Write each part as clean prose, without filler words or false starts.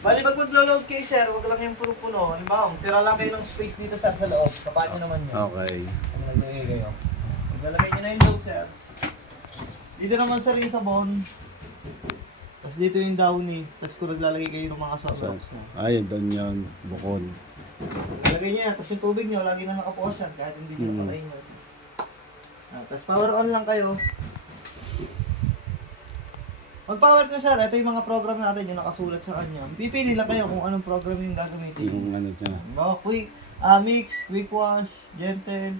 Bali, pag maglo-load kayo, sir, wag lang yung puno-puno. Halimbawa, tira lang kayo ng space dito sa loob. Kapaan nyo naman yun. Okay. Kung naglagay kayo. Maglalagay nyo na yung load, sir. Dito naman, sir, yung sabon. Tapos dito yung downy. Tapos kung naglalagay kayo ng mga soft na. Ay, doon yun. Bukod. Lagay nyo yan. Tapos yung tubig nyo, lagi na nakapukas yan. Kahit hindi nyo patayin nyo. Tapos power on lang kayo. Mag-power nyo, sir. Ito yung mga program natin yung nakasulat sa kanya. Pipili lang kayo kung anong program yung gagamitin. Yung ano niya. No, quick, mix, quick wash, gentle.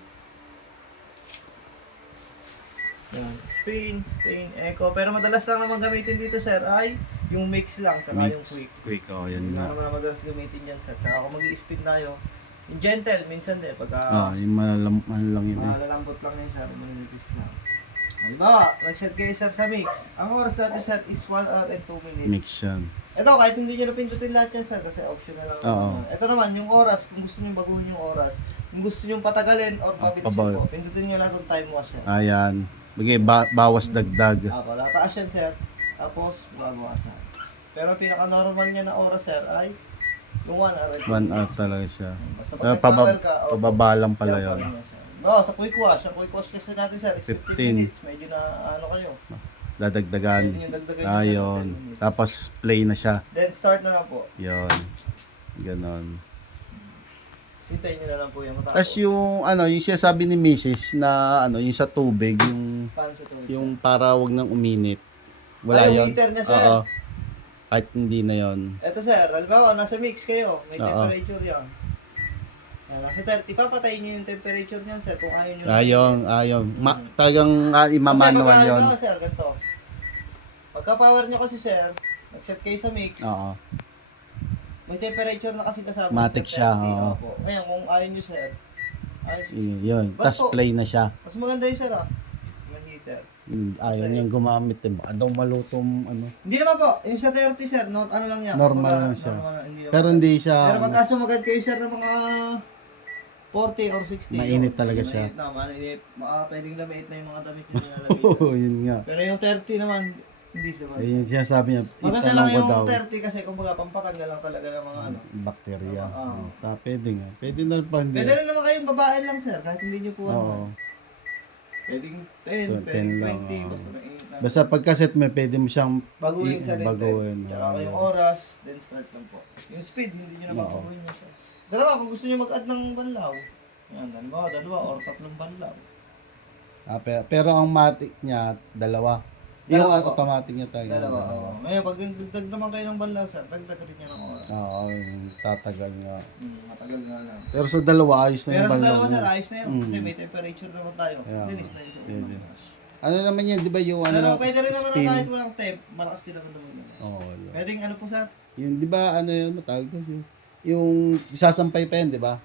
Yan. Spin, stain, echo. Pero madalas lang naman gamitin dito, sir, ay yung mix lang, saka yung quick. Quick, oh, yan Hindi na. naman na madalas gamitin yan, sir. Saka kung mag-i-spin tayo, yung gentle, minsan din, Ah, pagka yung malalambot yun eh. malalambot lang yun, sir, manipis lang. Halimbawa, nag-set kayo, sir, sa mix. Ang oras natin, sir, is 1 hour and 2 minutes. Mix yan. Ito, kahit hindi nyo napindutin lahat yan, sir, kasi optional lang. Oo. Ito naman, yung oras, kung gusto nyo baguhin yung oras, kung gusto nyo patagalin or pabilisin pabagal. po, pindutin nyo lahat ng time wash yan. Ayan. Bagay, bawas dagdag. Apo, lataas yan, sir. Tapos, babawasan. Pero pinaka-normal niya na oras, sir, ay yung 1 hour. 1 hour talaga siya. Basta Ah, pag nag-power ka, pababa lang pala yan yun. pa rin yan, sir. No, sa quick wash. Ang quick wash kasi natin, sir, is 15 15. minutes. Medyo na, ano kayo. Dadagdagan. Pwede nyo dagdagan yung Ayun. 10 minutes. Tapos play na siya. Then, start na lang po. Yun. Ganon. Sintayin nyo na lang po yung matapos. Tapos yung ano, yung siya sabi ni Mrs. na ano, yung sa tubig, yung Paano sa tubig, yung para wag nang uminit. Wala yung yun. heater niya, sir. Oo. Kahit hindi na yon. Eto, sir, halimbawa, nasa mix kayo. May Oo. temperature yan. Yan, nasa 30, papatayin nyo yung temperature niyan, sir, kung ayaw nyo. Ayaw. Talagang imamanual yon. Kasi sir, ganito. Pagka-power nyo kasi, sir, nag-set kayo sa mix, Oo. may temperature na kasi kasama. Matic sir, siya, 30, oo. opo. Ngayon, kung ayaw nyo, sir, ayos. Yun. Ba't Tapos po? play na siya. Mas maganda yun, sir, may heater. Ayaw niyang gumamit. Baka daw malutong ano. Hindi naman po, yung sa 30, sir, ano lang yan. Normal kumbaga, lang siya. normal lang, hindi Pero naman. hindi siya Pero pagka sumagad kayo, sir, ng mga 40 or 60. Mainit talaga siya. Mainit na, mainit. Pwedeng lamiit na yung mga damit nyo nilalagay. Oo, yun nga. Pero yung 30 naman, hindi naman. Ayun siya sabi niya, Maganda itanong lang ko yung daw. 30 kasi kumbaga pampatanggal lang talaga ng mga ano. Bakterya. Oo. Pwede nga. Pwede na pa hindi. Pwede rin naman kayong babae lang, sir, kahit hindi nyo po Oo. ano. Pwedeng 10, 10 pwedeng lang, 20, oo. basta mainit na. Basta pagkaset mo, pwede mo siyang Baguhin sa baguhin. Tsaka Oo. yung oras, then start lang po. Yung speed, hindi nyo na Oo. babaguhin nyo, sir. Dalawa, kung gusto nyo mag-add ng banlaw. Yan, dalawa or tatlong banlaw. Pero ang matic niya, dalawa. Yung Dalawa po. automatic niya talaga. Dalawa, oo. Ngayon, pag dagdag naman kayo ng banlaw, sir, dagdag rin niya ng oras. Oo, yung tatagal nga. Matagal nga lang. Pero sa dalawa, ayos na Pero yung sa banlaw dalawa, sir, niya. ayos na yun. Kasi may temperature naman tayo. Yeah. Linis na yun sa Pwede. unang rush. Ano naman yan, di ba yung Pero ano, pwede rin naman spin? kahit walang temp, malakas din naman naman. Oo, wala. Pwedeng ano po, sir? Yung, di ba, ano yun, matawag doon? Yung isasampay pa yun, di ba?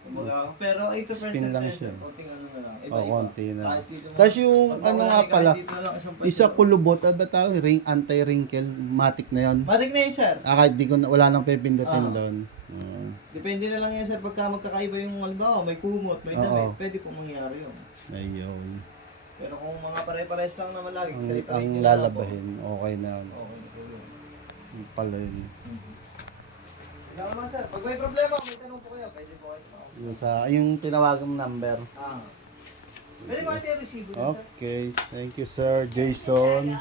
Kumbaga, pero 80% Spin lang siya. konting ano na lang. Oo, konti na. Kahit dito na- Tapos yung, pag ano mawala nga ni kahit pala, dito na lang, isang isa peso. kulubot, ano ba tawag? Anti-wrinkle, matic na yun. Matik na yun, sir. Kahit di ko na, wala nang pipindutin Ah. doon. Depende na lang yan, sir, pagka magkakaiba yung halimbawa, may kumot, may Oo. damit, pwede pong mangyari yun. Ayun. Pero kung mga pare-pares lang naman lagi, Ang, sa ang ipahin nyo na lang po. lalabahin, okay na yun. Okay na po yun. Yung pala yun. Kailangan naman, sir. Pag may problema, may tanong po kayo, pwede po kayo tumawag. Yung tinawagang number. Pwede ba kayo receive, sir? Okay, thank you sir, Jason.